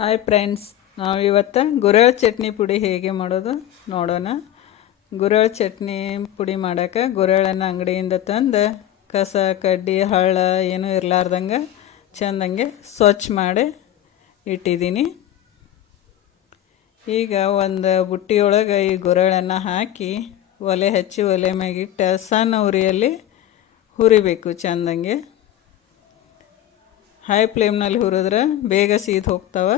Hi friends ನಾವು ಇವತ್ತು ಗುರಳ್ ಚಟ್ನಿ ಪುಡಿ ಹೇಗೆ ಮಾಡೋದು ನೋಡೋಣ. ಗುರಳ್ ಚಟ್ನಿ ಪುಡಿ ಮಾಡೋಕೆ ಗುರಳನ್ನು ಅಂಗಡಿಯಿಂದ ತಂದು ಕಸ, ಕಡ್ಡಿ, ಹಳ್ಳ ಏನೂ ಇರಲಾರ್ದಂಗೆ ಚೆಂದಂಗೆ ಸ್ವಚ್ಛ ಮಾಡಿ ಇಟ್ಟಿದ್ದೀನಿ. ಈಗ ಒಂದು ಬುಟ್ಟಿಯೊಳಗೆ ಈ ಗುರಳನ್ನು ಹಾಕಿ ಒಲೆ ಹಚ್ಚಿ ಒಲೆ ಮ್ಯಾಗಿಟ್ಟು ಸಣ್ಣ ಉರಿಯಲ್ಲಿ ಹುರಿಬೇಕು ಚೆಂದಂಗೆ. ಹೈ ಫ್ಲೇಮ್ನಲ್ಲಿ ಹುರಿದ್ರೆ ಬೇಗ ಸೀದ್ ಹೋಗ್ತಾವೆ.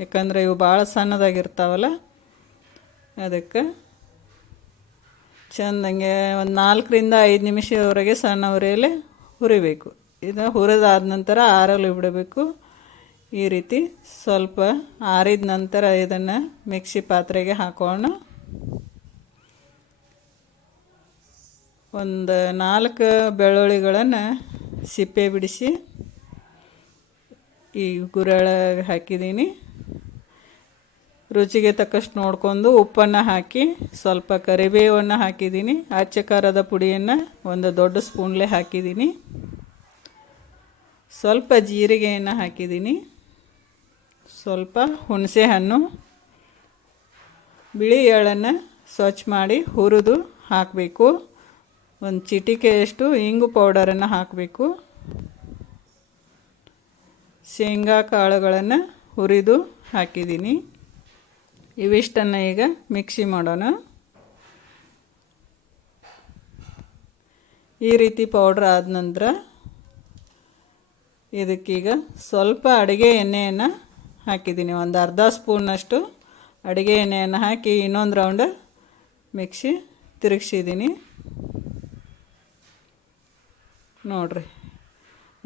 ಯಾಕಂದರೆ ಇವು ಭಾಳ ಸಣ್ಣದಾಗಿರ್ತಾವಲ್ಲ. ಅದಕ್ಕೆ ಚೆಂದಂಗೆ ಒಂದು ನಾಲ್ಕರಿಂದ ಐದು ನಿಮಿಷವರೆಗೆ ಸಣ್ಣ ಉರಿಯಲ್ಲಿ ಹುರಿಬೇಕು. ಇದು ಹುರಿದಾದ ನಂತರ ಆರಲು ಬಿಡಬೇಕು ಈ ರೀತಿ ಸ್ವಲ್ಪ ಆರಿದ ನಂತರ ಇದನ್ನು ಮಿಕ್ಸಿ ಪಾತ್ರೆಗೆ ಹಾಕೋಣ. ಒಂದು ನಾಲ್ಕು ಬೆಳ್ಳುಳ್ಳಿಗಳನ್ನು ಸಿಪ್ಪೆ ಬಿಡಿಸಿ ಈ ಗುರಳ ಹಾಕಿದ್ದೀನಿ. ರುಚಿಗೆ ತಕ್ಕಷ್ಟು ನೋಡಿಕೊಂಡು ಉಪ್ಪನ್ನು ಹಾಕಿ ಸ್ವಲ್ಪ ಕರಿಬೇವನ್ನು ಹಾಕಿದ್ದೀನಿ. ಆಚೆಕಾರದ ಖಾರದ ಪುಡಿಯನ್ನು ಒಂದು ದೊಡ್ಡ ಸ್ಪೂನ್ಲೆ ಹಾಕಿದ್ದೀನಿ. ಸ್ವಲ್ಪ ಜೀರಿಗೆಯನ್ನು ಹಾಕಿದ್ದೀನಿ. ಸ್ವಲ್ಪ ಹುಣಸೆ ಹಣ್ಣು ಬಿಳಿ ಎಳನ್ನು ಸ್ವಚ್ಛ ಮಾಡಿ ಹುರಿದು ಹಾಕಬೇಕು. ಒಂದು ಚಿಟಿಕೆಯಷ್ಟು ಇಂಗು ಪೌಡರನ್ನು ಹಾಕಬೇಕು. ಶೇಂಗಾ ಕಾಳುಗಳನ್ನು ಹುರಿದು ಹಾಕಿದ್ದೀನಿ. ಇವಿಷ್ಟನ್ನು ಈಗ ಮಿಕ್ಸಿ ಮಾಡೋಣ. ಈ ರೀತಿ ಪೌಡ್ರ್ ಆದ ನಂತರ ಇದಕ್ಕೀಗ ಸ್ವಲ್ಪ ಅಡುಗೆ ಎಣ್ಣೆಯನ್ನು ಹಾಕಿದ್ದೀನಿ. ಒಂದು ಅರ್ಧ ಸ್ಪೂನಷ್ಟು ಅಡುಗೆ ಎಣ್ಣೆಯನ್ನು ಹಾಕಿ ಇನ್ನೊಂದು ರೌಂಡ್ ಮಿಕ್ಸಿ ತಿರುಗಿಸಿದ್ದೀನಿ. ನೋಡಿರಿ.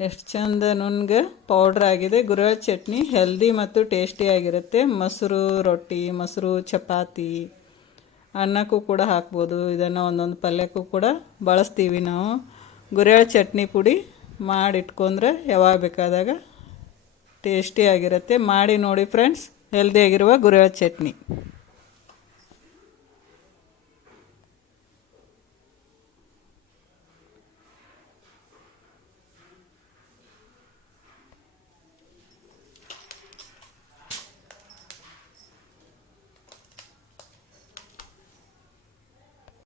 ಎಷ್ಟು ಚಂದ ನುಣ್ಗೆ ಪೌಡ್ರ್ ಆಗಿದೆ. ಗುರಳ್ ಚಟ್ನಿ ಹೆಲ್ದಿ ಮತ್ತು ಟೇಸ್ಟಿಯಾಗಿರುತ್ತೆ ಮೊಸರು ರೊಟ್ಟಿ, ಮೊಸರು ಚಪಾತಿ, ಅನ್ನಕ್ಕೂ ಕೂಡ ಹಾಕ್ಬೋದು. ಇದನ್ನು ಒಂದೊಂದು ಪಲ್ಯಕ್ಕೂ ಕೂಡ ಬಳಸ್ತೀವಿ ನಾವು. ಗುರೆಳ್ ಚಟ್ನಿ ಪುಡಿ ಮಾಡಿಟ್ಕೊಂಡ್ರೆ ಯಾವಾಗ ಬೇಕಾದಾಗ ಟೇಸ್ಟಿಯಾಗಿರುತ್ತೆ ಮಾಡಿ ನೋಡಿ ಫ್ರೆಂಡ್ಸ್ ಹೆಲ್ದಿಯಾಗಿರುವ ಗುರೆಳ್ ಚಟ್ನಿ.